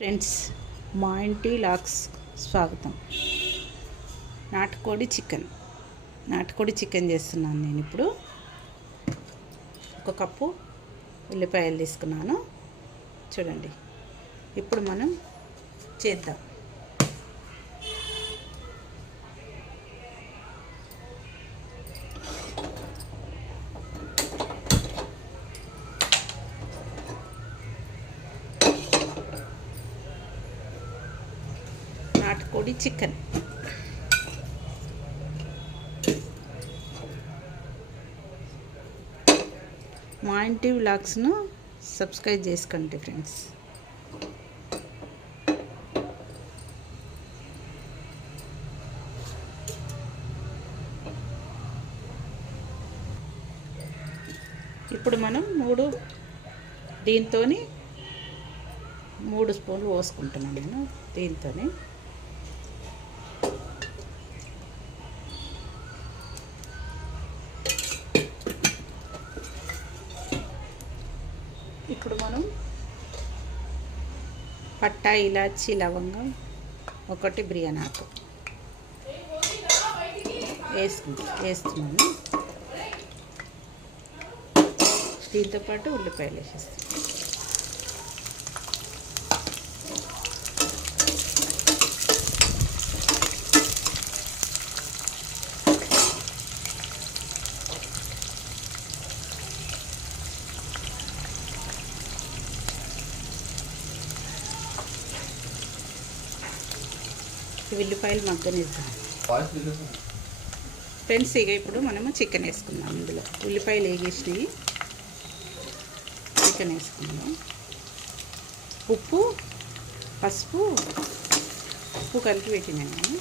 Friends, మా ఇంటి లాక్స్ స్వాగతం. నాటుకోడి చికెన్ చేస్తున్నాను. నేను ఇప్పుడు 1 కప్పు ఉల్లిపాయలు తీసుకున్నాను. చూడండి, ఇప్పుడు మనం చేద్దాం. నాటుకోడి చికెన్. మా ఇంటి వ్లాగ్స్ను సబ్స్క్రైబ్ చేసుకోండి ఫ్రెండ్స్. ఇప్పుడు మనం 3 స్పూన్లు పోసుకుంటున్నాను నేను. దీంతోనే ఇప్పుడు మనం పట్టా, ఇలాచి, లవంగం, 1 బిర్యానీ ఆకు వేస్తున్నాను. దీంతోపాటు ఉల్లిపాయలు వేసేస్తాను. ఉల్లిపాయలు మగ్గనిద్దాం ఫ్రెండ్స్. ఇక ఇప్పుడు మనము చికెన్ వేసుకుందాం. ఇందులో ఉల్లిపాయలు వేగేసినవి చికెన్ వేసుకుందాం. ఉప్పు, పసుపు కలిపి పెట్టినాను నేను.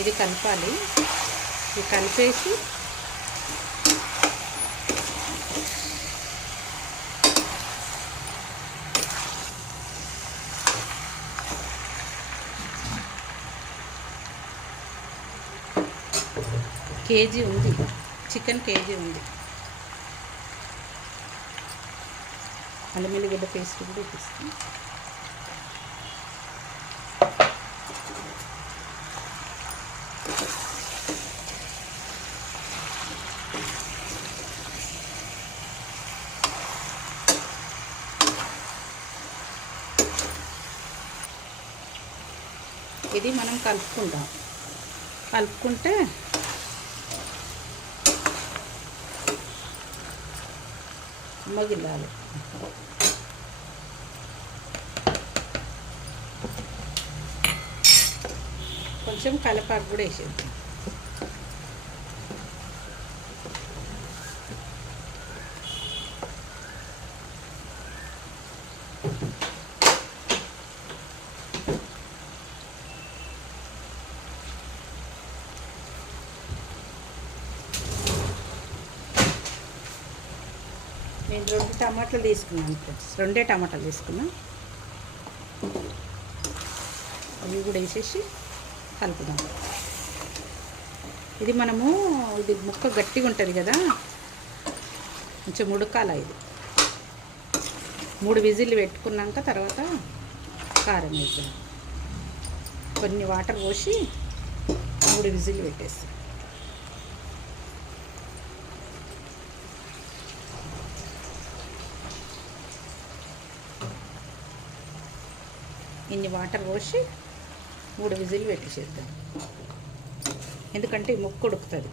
ఇది కలపాలి. ఇది కలిపేసి కేజీ ఉంది చికెన్, కేజీ ఉంది. అల్లం వెల్లిగడ్డ పేస్ట్ కూడా ఇస్తాం. ఇది మనం కలుపుకుంటే మగిలాలి. కొంచెం కలపాకు కూడా వేసేద్దాం. నేను 2 టమాటాలు తీసుకున్నాను ఫ్రెండ్స్. 2 టమాటాలు తీసుకున్నా. అవి కూడా వేసేసి కలుపుదాం. ఇది ముక్క గట్టిగా ఉంటుంది కదా, కొంచెం ఉడకాలి. ఇది 3 విజిల్లు పెట్టుకున్నాక తర్వాత కారం వేద్దాం. కొన్ని వాటర్ పోసి 3 విజిల్లు పెట్టేస్తాం. ఇన్ని వాటర్ పోసి 3 విజిల్లు పెట్టేసేద్దాం. ఎందుకంటే ముక్క ఉడుకుతుంది.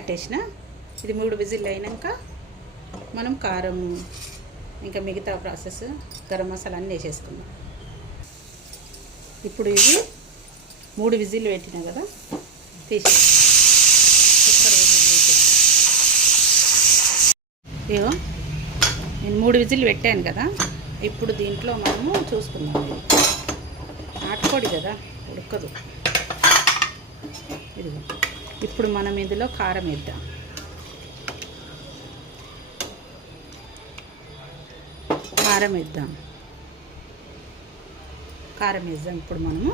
పెట్టేసిన. ఇది 3 విజిల్ అయినాక మనం కారం ఇంకా మిగతా ప్రాసెస్ గరం మసాలా అన్నీ వేసేసుకుందాం. ఇప్పుడు ఇది 3 విజిల్ పెట్టినా కదా, తీసి కుక్కర్ విజిల్ తీసి ఇగో నేను 3 విజిల్ పెట్టాను కదా. ఇప్పుడు దీంట్లో మనము చూసుకుందాం. నాటుకోడి కదా, ఉడకదు. ఇదిగో ఇప్పుడు మనం ఇందులో కారం వేద్దాం. కారం వేద్దాం ఇప్పుడు మనము.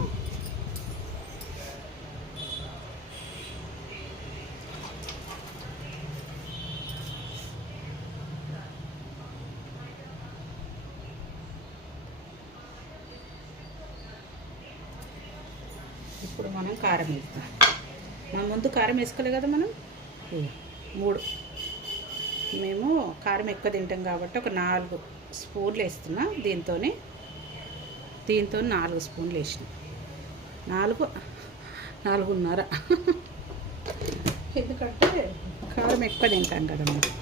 కారం వేద్దాం. మనం ముందు కారం వేసుకోలే కదా మనం. 3 మేము కారం ఎక్కువ తింటాం కాబట్టి ఒక 4 స్పూన్లు వేస్తున్నా. దీంతో 4 స్పూన్లు వేసిన. 4.5 ఎందుకంటే కారం ఎక్కువ తింటాం కదా మరి.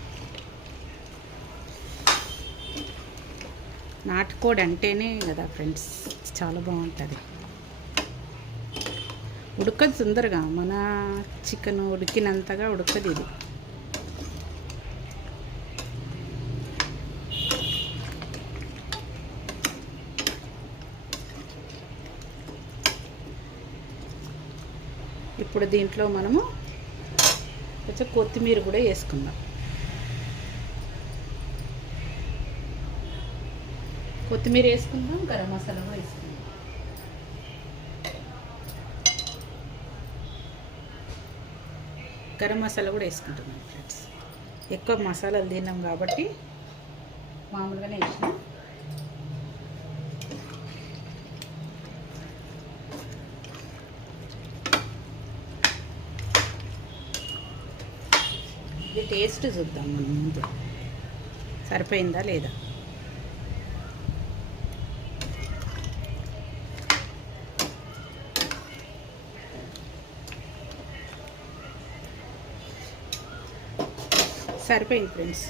నాటుకోడి అంటేనే కదా ఫ్రెండ్స్ చాలా బాగుంటుంది. ఉడకదు తొందరగా, మన చికెన్ ఉడికినంతగా ఉడకదు ఇది. ఇప్పుడు దీంట్లో మనము కొంచెం కొత్తిమీర కూడా వేసుకుందాం. కొత్తిమీర వేసుకుందాం, గరం మసాలా కూడా వేసుకుందాం. గరం మసాలా కూడా వేసుకుంటున్నాం ఫ్రెండ్స్. ఎక్కువ మసాలాలు తిన్నాం కాబట్టి మామూలుగానే వేసినాం. ఇది టేస్ట్ చూద్దాం మనం ముందు, సరిపోయిందా లేదా. సరిపోయింది ఫ్రెండ్స్,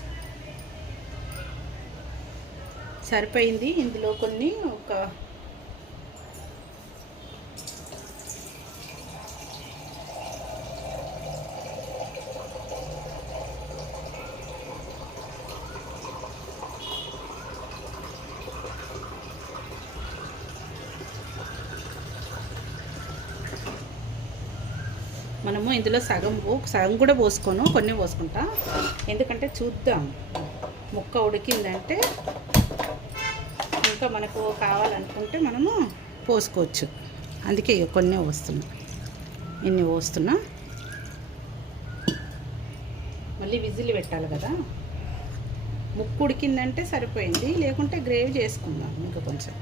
సరిపోయింది. ఇందులో కొన్ని మనము ఇందులో సగం కూడా పోసుకోను, కొన్ని పోసుకుంటా. ఎందుకంటే చూద్దాం ముక్క ఉడికిందంటే ఇంకా మనకు కావాలనుకుంటే మనము పోసుకోవచ్చు. అందుకే కొన్ని పోస్తున్నా, ఇన్ని పోస్తున్నా. మళ్ళీ విజిల్ పెట్టాలి కదా. ముక్క ఉడికిందంటే సరిపోయింది, లేకుంటే గ్రేవీ చేసుకుందాం ఇంకా కొంచెం.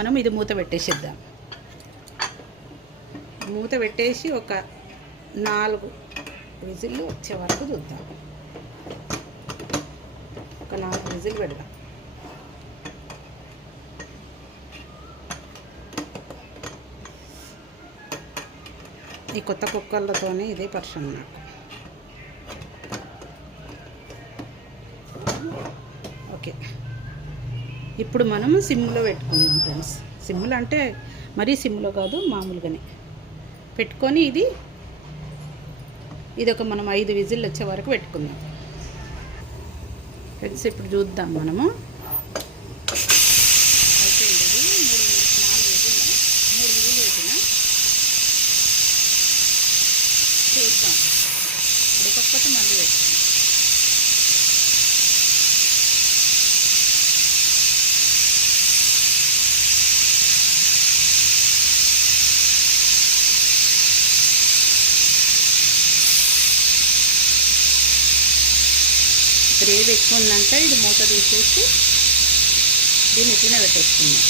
మనం ఇది మూత పెట్టేసిద్దాం. మూత పెట్టేసి ఒక 4 విజిల్లు వచ్చే వరకు చూద్దాం. ఒక 4 విజిల్ పెడదాం. ఈ కొత్త కుక్కర్లతోనే ఇదే పరిశ్రమ నాకు. ఓకే, ఇప్పుడు మనం సిమ్లో పెట్టుకుందాం ఫ్రెండ్స్. సిమ్లో అంటే మరీ సిమ్లో కాదు, మామూలుగానే పెట్టుకొని ఇది ఒక మనం 5 విజిల్ వచ్చే వరకు పెట్టుకుందాం ఫ్రెండ్స్. ఇప్పుడు చూద్దాం మనము. అయిపోయింది ఇది 3 విజిల్ పెట్టిన. చూద్దాం, ఉడకపోతే మళ్ళీ పెట్టుకుందాం. గ్రేవీ ఎక్కువ ఉందంటే ఇది మూత తీసేసి దీన్ని ఇట్లనే పెట్టేసుకుందాం.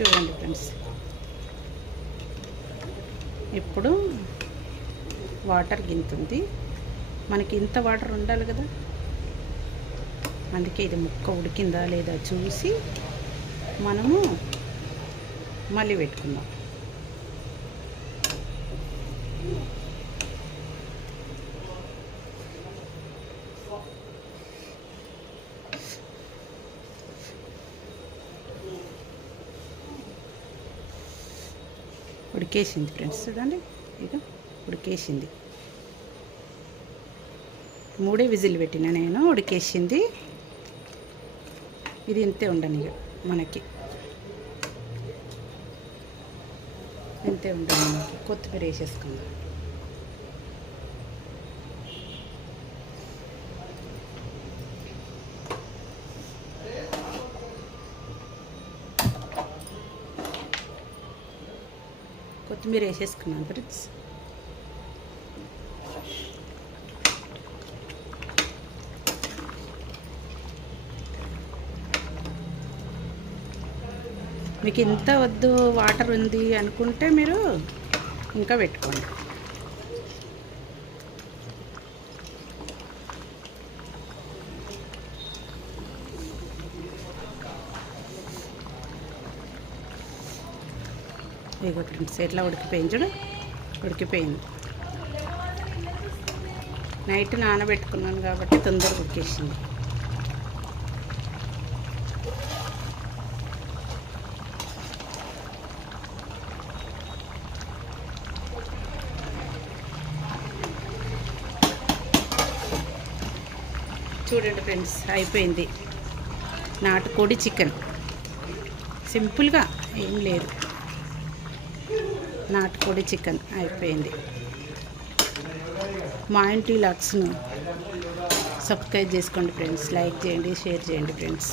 చూడండి ఫ్రెండ్స్, ఇప్పుడు వాటర్ గింతుంది. మనకి ఇంత వాటర్ ఉండాలి కదా, అందుకే ఇది ముక్క ఉడికిందా లేదా చూసి మనము మళ్ళీ పెట్టుకుందాం. ఉడికేసింది ఫ్రెండ్స్, చూడండి ఇక ఉడికేసింది. 3 విజిల్ పెట్టిన నేను, ఉడికేసింది. ఇది ఇంతే ఉండని, ఇక మనకి ఇంతే ఉండని. మనకి కొత్తిమీర వేసేసుకుందాం. కొత్తిమీర వేసేసుకున్నాను ఫ్రెండ్స్. మీకు ఇంత వద్దు వాటర్ ఉంది అనుకుంటే మీరు ఇంకా పెట్టుకోండి. ఇగో ఫ్రెండ్స్ ఎట్లా ఉడికిపోయింది చూడు, ఉడికిపోయింది. నైట్ నానబెట్టుకున్నాను కాబట్టి తొందరగా ఉడికేసింది. చూడండి ఫ్రెండ్స్, అయిపోయింది. నాటుకోడి చికెన్, సింపుల్గా ఏం లేదు, నాటుకోడి చికెన్ అయిపోయింది. మా ఇంటి లాక్స్ను సబ్స్క్రైబ్ చేసుకోండి ఫ్రెండ్స్, లైక్ చేయండి, షేర్ చేయండి ఫ్రెండ్స్.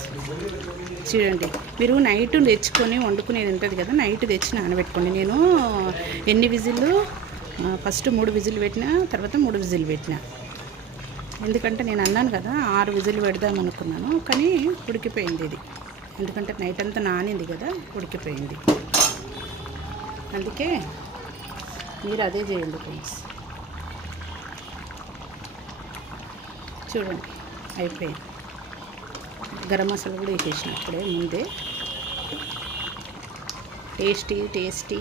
చూడండి, మీరు నైట్ తెచ్చుకొని వండుకునేది ఉంటుంది కదా, నైట్ తెచ్చి నానబెట్టుకోండి. నేను ఎన్ని విజిల్లు, ఫస్ట్ 3 విజిల్ పెట్టినా, తర్వాత 3 విజిల్ పెట్టినా. ఎందుకంటే నేను అన్నాను కదా 6 విజిల్ పెడదాం అనుకున్నాను, కానీ ఉడికిపోయింది ఇది. ఎందుకంటే నైట్ అంతా నానింది కదా, ఉడికిపోయింది. అందుకే మీరు అదే చేయండి ఫ్రెండ్స్. చూడండి అయిపోయింది. గరం మసాలా కూడా వేసేసిన అప్పుడే ముందే. టేస్టీ టేస్టీ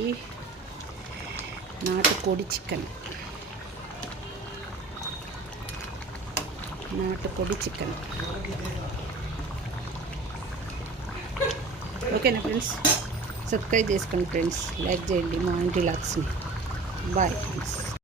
నాటుకోడి చికెన్, నాటుకోడి చికెన్. ఓకేనా ఫ్రెండ్స్, సబ్స్క్రైబ్ చేసుకోండి ఫ్రెండ్స్, లైక్ చేయండి మా ఇంటి లాక్స్ని. Bye friends.